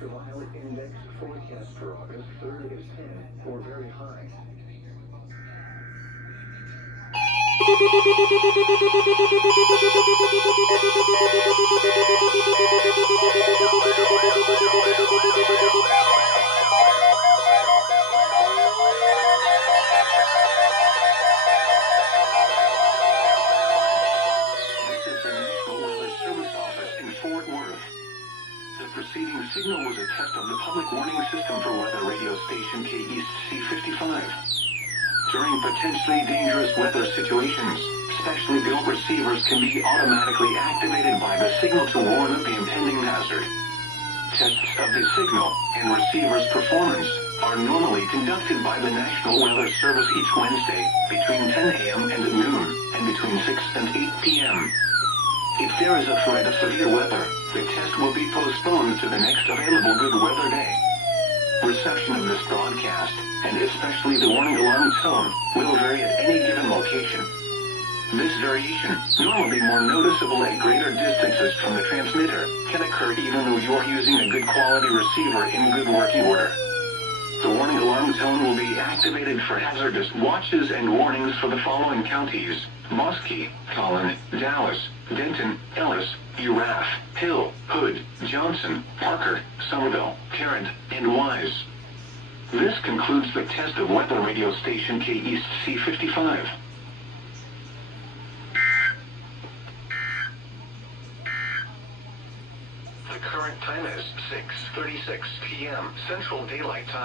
Ultraviolet index forecast for August 3rd is 10, or very high. This is the National Weather Service office in Fort Worth. The preceding signal was a test of the public warning system for weather radio station KEAS 55. During potentially dangerous weather situations, specially built receivers can be automatically activated by the signal to warn of the impending hazard. Tests of the signal and receiver's performance are normally conducted by the National Weather Service each Wednesday between 10 a.m. and noon, and between 6 and 8 p.m. If there is a threat of severe weather, the test will be postponed to the next available good weather day. Reception of this broadcast, and especially the warning alarm tone, will vary at any given location. This variation, normally more noticeable at greater distances from the transmitter, can occur even though you are using a good quality receiver in good working order. The warning alarm tone will be activated for hazardous watches and warnings for the following counties: Mosque, Collin, Dallas, Denton, Ellis, Uraff, Hill, Hood, Johnson, Parker, Somerville, Tarrant, and Wise. This concludes the test of weather radio station KEAS 55. The current time is 6:36 p.m. Central Daylight Time.